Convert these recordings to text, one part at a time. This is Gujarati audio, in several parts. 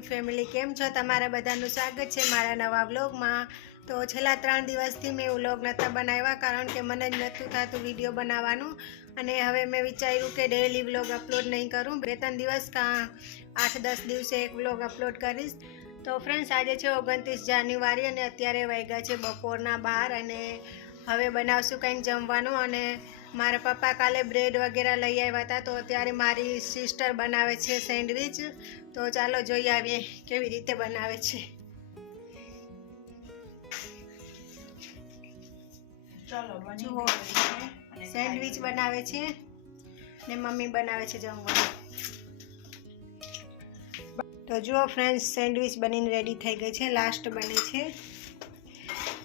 મોર્નિંગ ફેમિલી, કેમ છો? તમારા બધાનું સ્વાગત છે મારા નવા વ્લોગમાં। તો છેલ્લા 3 દિવસથી મેં વ્લોગ નહોતા બનાવ્યા, કારણ કે મને જ નહોતું થતું વિડીયો બનાવવાનું। અને હવે મેં વિચાર્યું કે ડેઈલી વ્લોગ અપલોડ નહીં કરું, 2-3 દિવસ કાં 8-10 દિવસે એક વ્લોગ અપલોડ કરીશ। તો ફ્રેન્ડ્સ, આજે છે 29 જાન્યુઆરી અને અત્યારે વાગ્યા છે બપોરના 12 અને હવે બનાવશું કંઈક જમવાનું। અને મારા પપ્પા કાલે બ્રેડ વગેરે લઈ આવ્યા હતા, તો અત્યારે મારી સિસ્ટર બનાવે છે સેન્ડવિચ। તો ચાલો જોઈ આવીએ કેવી રીતે બનાવે છે। જુઓ, સેન્ડવિચ બનાવે છે ને મમ્મી બનાવે છે જમવાનું। તો જુઓ ફ્રેન્ડ્સ, સેન્ડવિચ બનીને રેડી થઈ ગઈ છે, લાસ્ટ બને છે।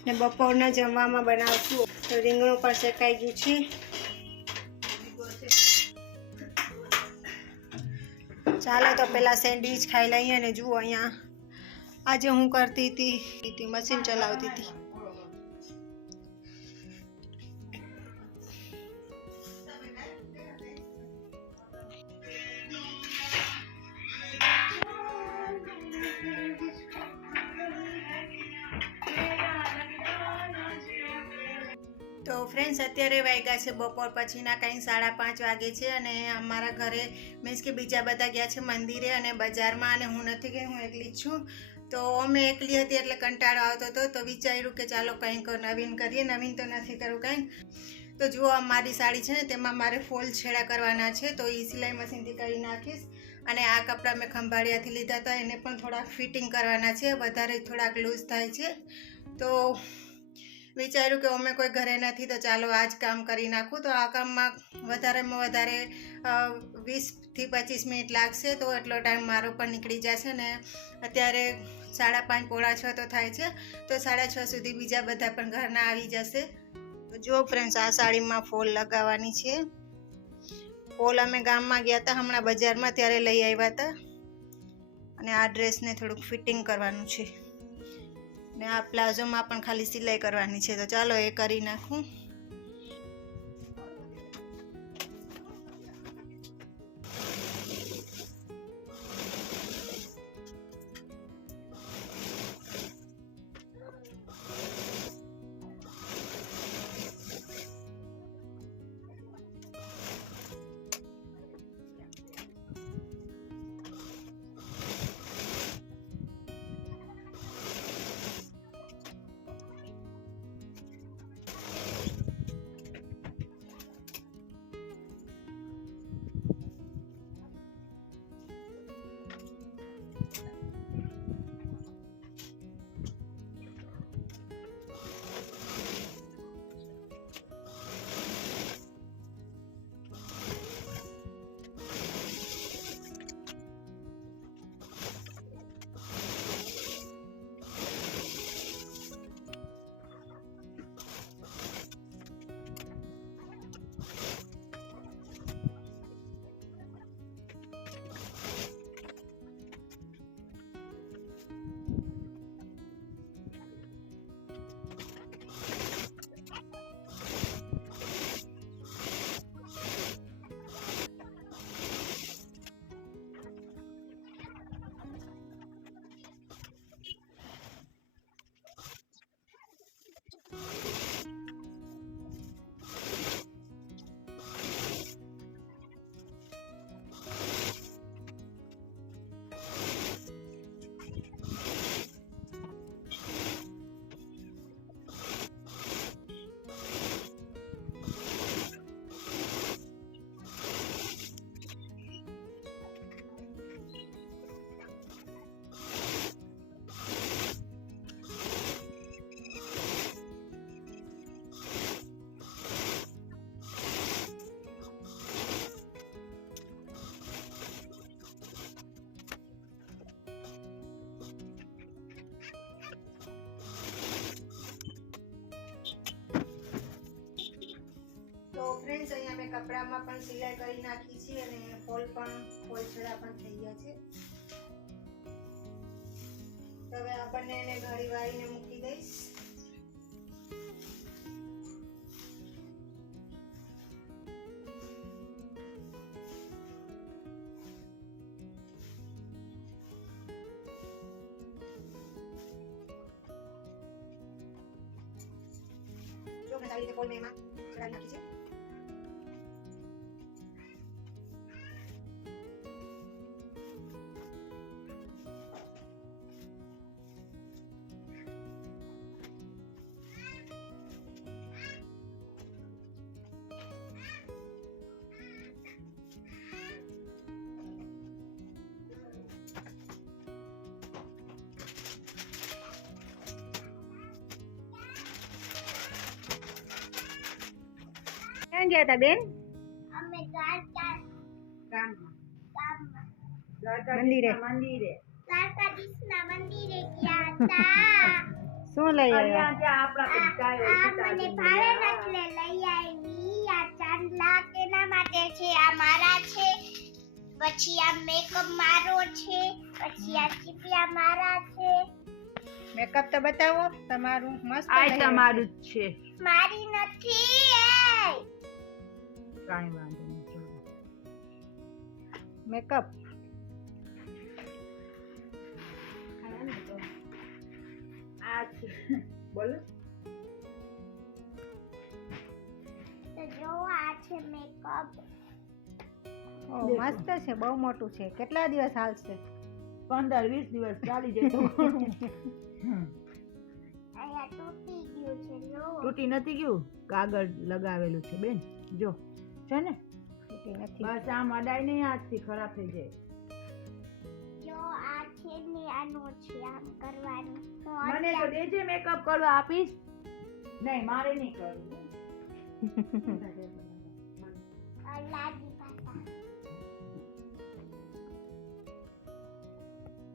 ને બપોરના જમવામાં બનાવશું તો રીંગણું પણ શેકાઈ ગયું છે। ચાલો તો પહેલાં સેન્ડવિચ ખાઈ લઈએ। અને જુઓ, અહીંયા આજે હું કરતી હતી મશીન ચલાવતી હતી। તો ફ્રેન્ડ્સ, અત્યારે વાગ્યા છે બપોર પછીના કંઈક 5:30 વાગે છે। અને અમારા ઘરે મીન્સ કે બીજા બધા ગયા છે મંદિરે અને બજારમાં, અને હું નથી ગઈ, હું એકલી જ છું। તો અમે એકલી હતી એટલે કંટાળો આવતો હતો, તો વિચાર્યું કે ચાલો કંઈક નવીન કરીએ। નવીન તો નથી કરવું કંઈક। તો જુઓ, મારી સાડી છે ને તેમાં મારે ફોલ છેડા કરવાના છે, તો એ સિલાઈ મશીનથી કરી નાખીશ। અને આ કપડાં મેં ખંભાળિયાથી લીધા હતા, એને પણ થોડાક ફિટિંગ કરવાના છે, વધારે થોડાક લૂઝ થાય છે। તો વિચાર્યું કે અમે કોઈ ઘરે નથી, તો ચાલો આ જ કામ કરી નાખું। તો આ કામમાં વધારેમાં વધારે 20 થી 25 મિનિટ લાગશે, તો એટલો ટાઈમ મારો પણ નીકળી જશે। ને અત્યારે 5:30 પોણા 6 તો થાય છે, તો 6:30 સુધી બીજા બધા પણ ઘરના આવી જશે। તો જો ફ્રેન્ડ્સ, આ સાડીમાં ફોલ લગાવવાની છે। ફોલ અમે ગામમાં ગયા હતા હમણાં બજારમાં, ત્યારે લઈ આવ્યા હતા। અને આ ડ્રેસને થોડુંક ફિટિંગ કરવાનું છે, ને આ પ્લાઝોમાં પણ ખાલી સિલાઈ કરવાની છે। તો ચાલો એ કરી નાખું। તો ફ્રેન્ડ્સ, અહીંયા મેં કપડામાં પણ સિલાઈ કરી નાખી છે અને ફોલ છેડા પણ થઈ ગયા છે। તો હવે આપણને એને ઘડી વાળીને મૂકી દઈશ। આવી રીતે ફોલ મેં એમાં ચડાવી નાખી છે. ક્યાં ગયા હતા બેન? અમે દ્વારકા મંદિરે. દ્વારકાધીશના મંદિરે ગયા હતા. શું લઈ આવ્યા? આ મને ભાવે એટલે લઈ આવી. આ ચાંદલા કેના માટે છે? આ મારા છે. પછી આ મેકઅપ મારો છે. પછી આ ચીપિયા મારા છે. મેકઅપ તો બતાવો તમારું. મસ્ત આ લઈ તમારું જ છે. મારી નથી કાંઈ વાંધો નહીં, ચાલો. મેકઅપ. આ છે, બોલો. તો જો આ છે મેકઅપ. ઓ મસ્ત છે, બહુ મોટું છે. કેટલા દિવસ હાલશે? 15-20 દિવસ ચાલી જાય તો. અહીંયા તૂટી ગયું છે જો. તૂટી નથી ગયું, કાગળ લગાવેલું છે બેન, જો છે ને. તૂટી નથી. બસ આમ અડાય નહીં, હાથથી ખરાબ થઈ જાય. જો આ છે ને આનું છે આમ કરવાનું. હું મને તો દેજે મેકઅપ કરવા આપીશ. નહીં, મારે નહીં કરવું. લાગી પાછા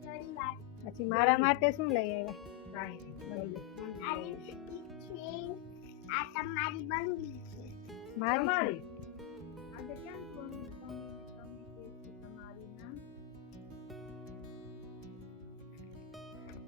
થોડી વાર. પછી મારા માટે શું લઈ આવ્યા? કાંઈ નહીં. આ લિપસ્ટિક છે. આ તમારી બંગડી છે. મારી તમારી. આ તો ક્યાં